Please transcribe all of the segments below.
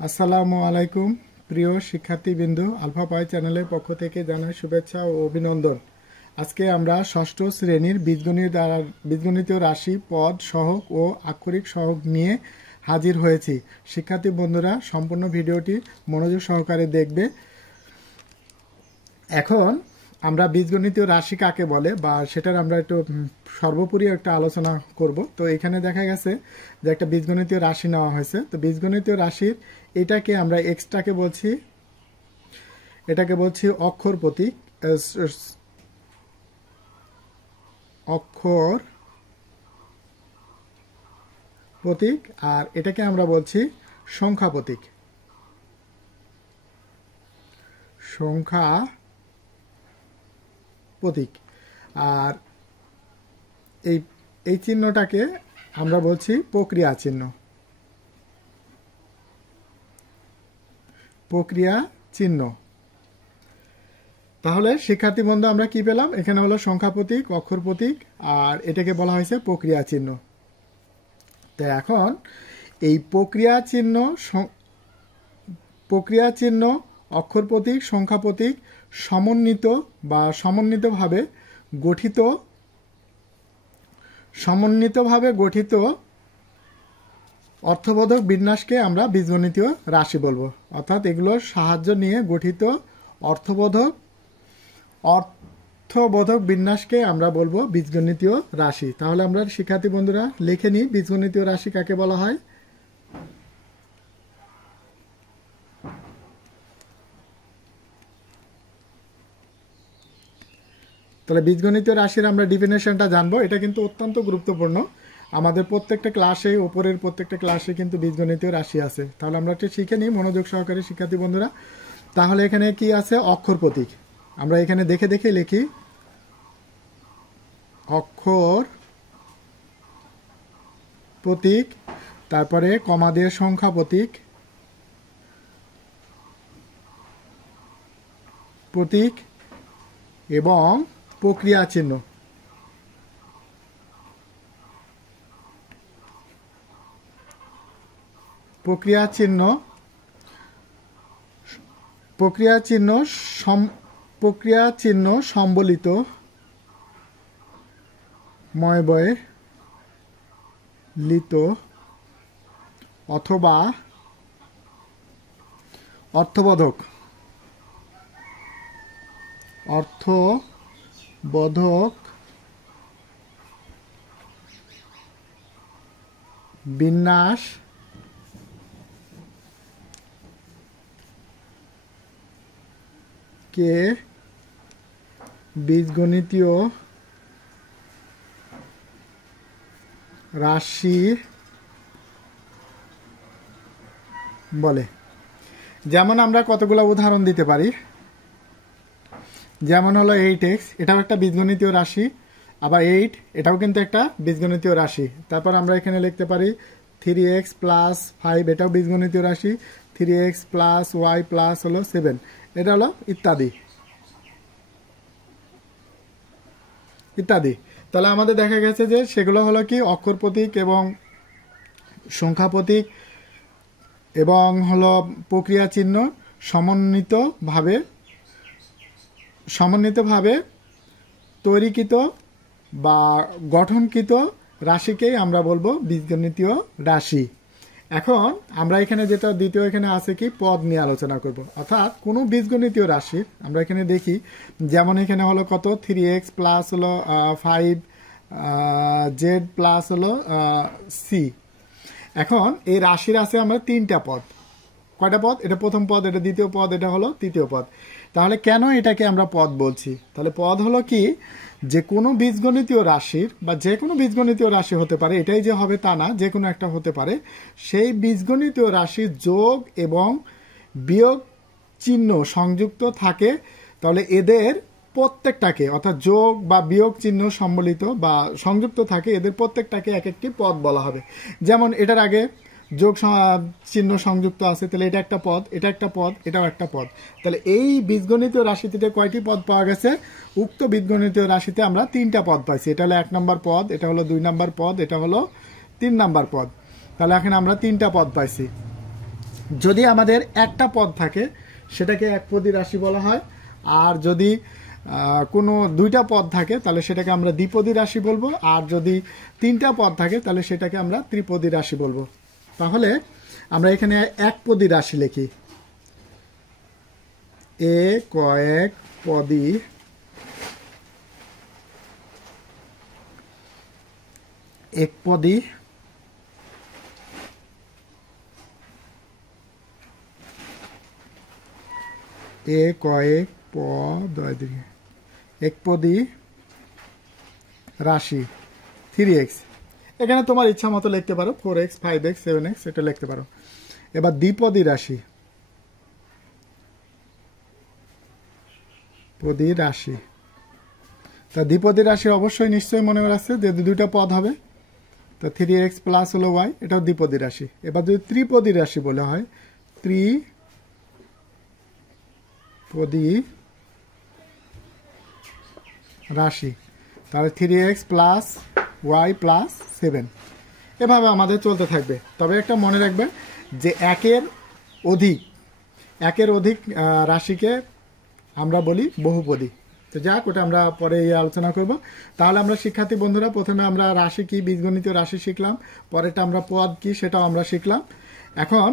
আসসালামু আলাইকুম প্রিয় শিক্ষার্থীবৃন্দ, আলফা পাই চ্যানেলের পক্ষ থেকে জানাই শুভেচ্ছা ও অভিনন্দন। আজকে আমরা ষষ্ঠ শ্রেণীর বীজগণিতীয় রাশি, পদ, সহগ ও আক্ষরিক সহগ নিয়ে হাজির হয়েছি। শিক্ষার্থী বন্ধুরা সম্পূর্ণ ভিডিওটি মনোযোগ সহকারে দেখবে। এখন আমরা বীজগণিতীয় রাশি কাকে বলে বা সেটার আমরা একটু সর্বোপরি একটা আলোচনা করব। তো এখানে দেখা গেছে যে একটা বীজগণিতীয় রাশি নেওয়া হয়েছে। তো বীজগণিতীয় রাশির এটাকে আমরা এক্সটাকে বলছি, এটাকে বলছি অক্ষর প্রতীক, অক্ষর প্রতীক, আর এটাকে আমরা বলছি সংখ্যা প্রতীক, সংখ্যা প্রতীক। আর এই চিহ্নটাকে আমরা বলছি প্রক্রিয়া চিহ্ন, প্রক্রিয়া চিহ্ন। তাহলে শিক্ষার্থী বন্ধু আমরা কি পেলাম? এখানে হলো সংখ্যা প্রতীক, অক্ষর প্রতীক, আর এটাকে বলা হয়েছে প্রক্রিয়া চিহ্ন। তো এখন এই প্রক্রিয়া চিহ্ন, অক্ষর প্রতীক, সংখ্যা প্রতীক সমন্বিত বা সমন্বিতভাবে গঠিত অর্থবোধক বিন্যাসকে আমরা বীজগণিতীয় রাশি বলবো। অর্থাৎ এগুলোর সাহায্য নিয়ে গঠিত অর্থবোধক বিন্যাসকে আমরা বলবো বীজগণিতীয় রাশি। তাহলে আমরা শিক্ষার্থী বন্ধুরা লিখে নিই বীজগণিতীয় রাশি কাকে বলা হয়। তাহলে বীজগণিতীয় রাশির আমরা ডেফিনেশনটা জানবো। এটা কিন্তু অত্যন্ত গুরুত্বপূর্ণ। আমাদের প্রত্যেকটা ক্লাসে, উপরের প্রত্যেকটা ক্লাসে কিন্তু বীজগণিতীয় রাশি আছে। তাহলে আমরা এটা শিখে নিই মনোযোগ সহকারে শিক্ষার্থী বন্ধুরা। তাহলে এখানে কি আছে? অক্ষর প্রতীক। আমরা এখানে দেখে দেখে লিখি অক্ষর প্রতীক, তারপরে কমা দিয়ে সংখ্যা প্রতীক এবং প্রক্রিয়া চিহ্ন। প্রক্রিয়া চিহ্ন সম্বলিত অথবা অর্থবোধক বিন্যাস কে বীজগণিতীয় রাশি বলে। যেমন আমরা কতগুলো উদাহরণ দিতে পারি। যেমন হলো 8x, এটাও একটা বীজগণিতীয় রাশি। আবার 8 এটাও কিন্তু একটা বীজগণিতীয় রাশি। তারপর আমরা এখানে লিখতে পারি 3x প্লাস 5, এটাও বীজগণিতীয় রাশি। 3x প্লাস y প্লাস হলো 7, এটা হলো ইত্যাদি ইত্যাদি। তাহলে আমাদের দেখা গেছে যে সেগুলো হলো কি অক্ষর প্রতীক এবং সংখ্যা প্রতীক এবং হলো প্রক্রিয়া চিহ্ন সমন্বিতভাবে তৈরিকৃত বা গঠনকৃত রাশিকেই আমরা বলবো বীজগণিতীয় রাশি। এখন আমরা এখানে যেটা দ্বিতীয় এখানে আছে কি পদ নিয়ে আলোচনা করব। অর্থাৎ কোনো বীজগণিতীয় রাশি আমরা এখানে দেখি, যেমন এখানে হলো কত 3x প্লাস হলো 5z প্লাস হলো c। এখন এই রাশির আছে আমরা তিনটা পদ। কয়টা পদ? এটা প্রথম পদ, এটা দ্বিতীয় পদ, এটা হলো তৃতীয় পদ। তাহলে কেন এটাকে আমরা পদ বলছি? তাহলে পদ হলো কি, যে কোনো বীজগণিতীয় রাশির বা যে কোনো বীজগণিতীয় রাশি হতে পারে, এটাই যে হবে তা না, যে কোনো একটা হতে পারে। সেই বীজগণিতীয় রাশির যোগ এবং বিয়োগ চিহ্ন সংযুক্ত থাকে। তাহলে এদের প্রত্যেকটাকে, অর্থাৎ যোগ বা বিয়োগ চিহ্ন সম্বলিত বা সংযুক্ত থাকে, এদের প্রত্যেকটাকে এক একটি পদ বলা হবে। যেমন এটার আগে যোগ চিহ্ন সংযুক্ত আছে, তাহলে এটা একটা পদ, এটা একটা পদ, এটাও একটা পদ। তাহলে এই বীজগণিতীয় রাশিতে কয়টি পদ পাওয়া গেছে? উক্ত বীজগণিতীয় রাশিতে আমরা তিনটা পদ পাইছি। এটা হলো 1 নম্বর পদ, এটা হলো 2 নম্বর পদ, এটা হলো 3 নম্বর পদ। তাহলে এখন আমরা তিনটা পদ পাইছি। যদি আমাদের একটা পদ থাকে সেটাকে একপদী রাশি বলা হয়, আর যদি কোনো দুইটা পদ থাকে তাহলে সেটাকে আমরা দ্বিপদী রাশি বলবো, আর যদি তিনটা পদ থাকে তাহলে সেটাকে আমরা ত্রিপদী রাশি বলবো। তাহলে আমরা এখানে একপদী রাশি লিখি, এ কয়েক পদী একপদী এ কয়েক একপদী রাশি 3x। এখানে তোমার ইচ্ছা মতো লিখতে পারো, 4x 5x 7x এটা লিখতে পারো। এবার দ্বিপদী রাশি, তা দ্বিপদী রাশি অবশ্যই নিশ্চয়ই মনে রাখছে যে দুইটা পদ হবে, তো 3x প্লাস হলো y, এটাও দ্বিপদী রাশি। এবার যদি ত্রিপদী রাশি বলা হয়, ত্রিপদী রাশি, তাহলে 3x প্লাস y প্লাস 7, এভাবে আমাদের চলতে থাকবে। তবে একটা মনে রাখবে যে একের অধিক রাশিকে আমরা বলি বহুপদী। তো যাক, ওটা আমরা পরে আলোচনা করব। তাহলে আমরা শিক্ষার্থী বন্ধুরা প্রথমে আমরা রাশি কি, বীজগণিতীয় রাশি শিখলাম, পরেরটা আমরা পদ কি সেটাও আমরা শিখলাম। এখন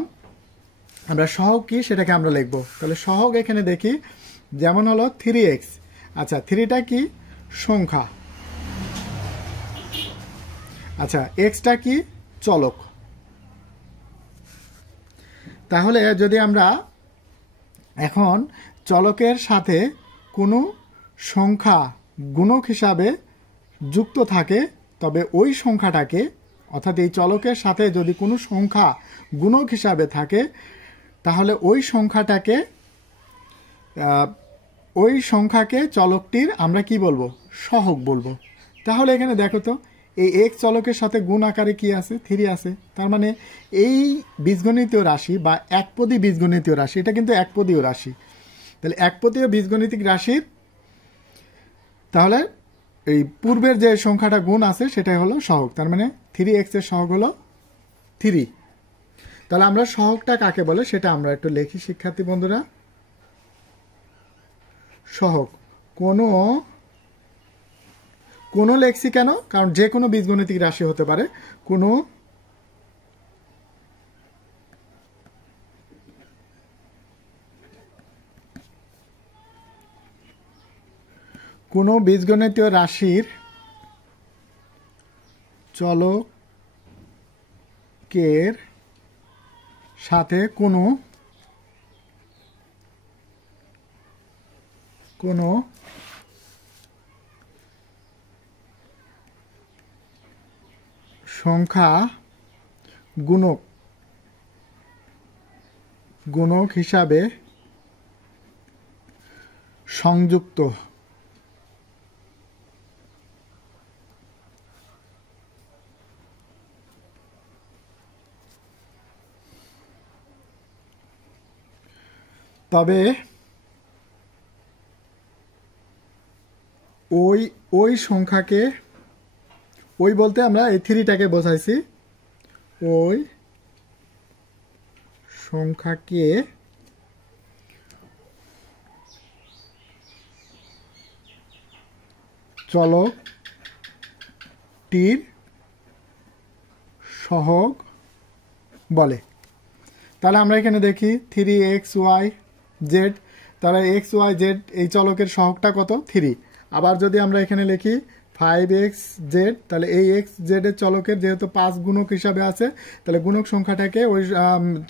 আমরা সহগ কি সেটাকে আমরা লিখব। তাহলে সহগ এখানে দেখি, যেমন হলো 3x। আচ্ছা, 3টা কি? সংখ্যা। আচ্ছা, xটা কি? চলক। তাহলে যদি আমরা এখন চলকের সাথে কোনো সংখ্যা গুণক হিসাবে যুক্ত থাকে, তবে ওই সংখ্যাটাকে, অর্থাৎ এই চলকের সাথে যদি কোনো সংখ্যা গুণক হিসাবে থাকে, তাহলে ওই সংখ্যাকে চলকটির আমরা কি বলবো? সহগ বলবো। তাহলে এখানে দেখো তো, এই x চলকের সাথে গুণ আকারে কি আছে? 3 আছে। তার মানে এই বীজগণিতীয় রাশি বা একপদী বীজগণিতীয় রাশি, এটা কিন্তু একপদীয় রাশি। তাহলে একপদীয় বীজগণিতিক রাশির তাহলে এই পূর্বের যে সংখ্যাটা গুণ আছে সেটাই হলো সহগ। তার মানে 3x এর সহগ হলো 3। তাহলে আমরা সহগটা কাকে বলে সেটা আমরা একটু লিখি শিক্ষার্থী বন্ধুরা। সহগ কোনো লেখছি কেন? কারণ যে কোনো বীজগণিতিক রাশি হতে পারে। কোনো বীজগণিতীয় রাশির চলকের সাথে কোনো সংখ্যা গুণক হিসাবে সংযুক্ত তবে ওই সংখ্যাকে, ওই বলতে আমরা এই 3টাকে বোঝাইছি, ওই সংখ্যাকে চলকটির সহগ বলে। তাহলে আমরা এখানে দেখি 3xyz, তাহলে xyz এই চলকের সহগটা কত? 3। আবার যদি আমরা এখানে লিখি 5xz, তাহলে এই xz এর চলকের যেহেতু 5 গুণক হিসাবে আছে, তাহলে গুণক সংখ্যাটাকে ওই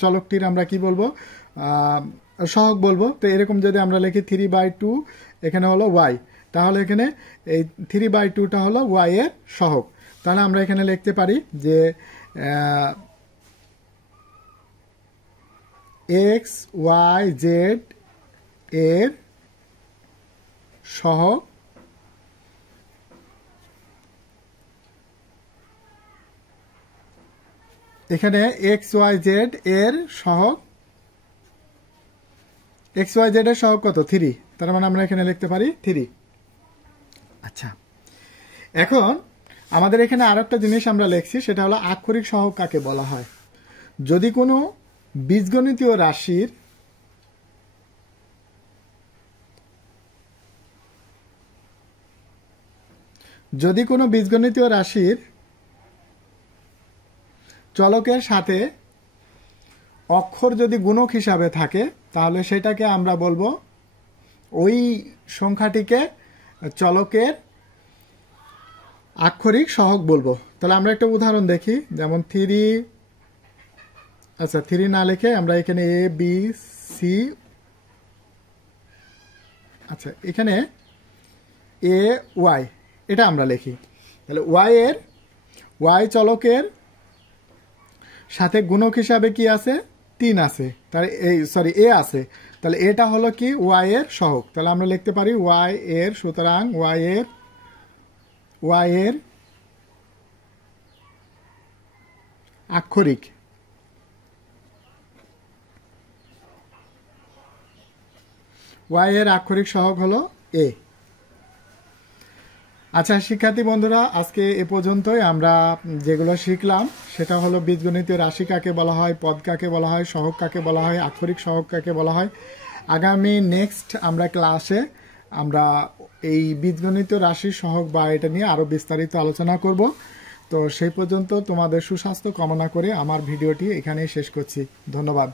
চলকটির আমরা কি বলবো? সহগ বলবো। তো এরকম যদি আমরা লিখি 3/2, এখানে হলো y, তাহলে এখানে এই 3/2টা হলো y এর সহগ। তাহলে আমরা এখানে লিখতে পারি যে xyz এর সহগ এখানে xyz এর সহগ কত? 3। তার মানে আমরা এখানে লিখতে পারি 3। আচ্ছা, এখন আমাদের এখানে আরেকটা জিনিস আমরা লিখছি, সেটা হলো আক্ষরিক সহগ কাকে বলা হয়। যদি কোনো বীজগণিতীয় রাশির যদি কোনো বীজগণিতীয় রাশির চলকের সাথে অক্ষর যদি গুণক হিসাবে থাকে তাহলে সেটাকে আমরা বলবো ওই সংখ্যাটিকে চলকের আক্ষরিক সহগ বলবো। তাহলে আমরা একটা উদাহরণ দেখি, যেমন 3 না লিখে আমরা এখানে এ বি সি, আচ্ছা এখানে এ ওয়াই এটা আমরা লিখি। তাহলে ওয়াই চলকের সাথে গুণক হিসাবে কি আছে? 3 আছে, তাহলে এ আছে, তাহলে এটা হলো কি ওয়াই এর সহগ। তাহলে আমরা লিখতে পারি ওয়াই এর, সুতরাং ওয়াই এর আক্ষরিক সহগ হলো এ। আচ্ছা শিক্ষার্থী বন্ধুরা, আজকে এ পর্যন্তই। আমরা যেগুলো শিখলাম সেটা হলো বীজগণিতীয় রাশি কাকে বলা হয়, পদ কাকে বলা হয়, সহগ কাকে বলা হয়, আক্ষরিক সহগ কাকে বলা হয়। আগামী নেক্সট আমরা ক্লাসে আমরা এই বীজগণিতীয় রাশির সহগ বা এটা নিয়ে আরো বিস্তারিত আলোচনা করব। তো সেই পর্যন্ত তোমাদের সুস্বাস্থ্য কামনা করে আমার ভিডিওটি এখানেই শেষ করছি। ধন্যবাদ।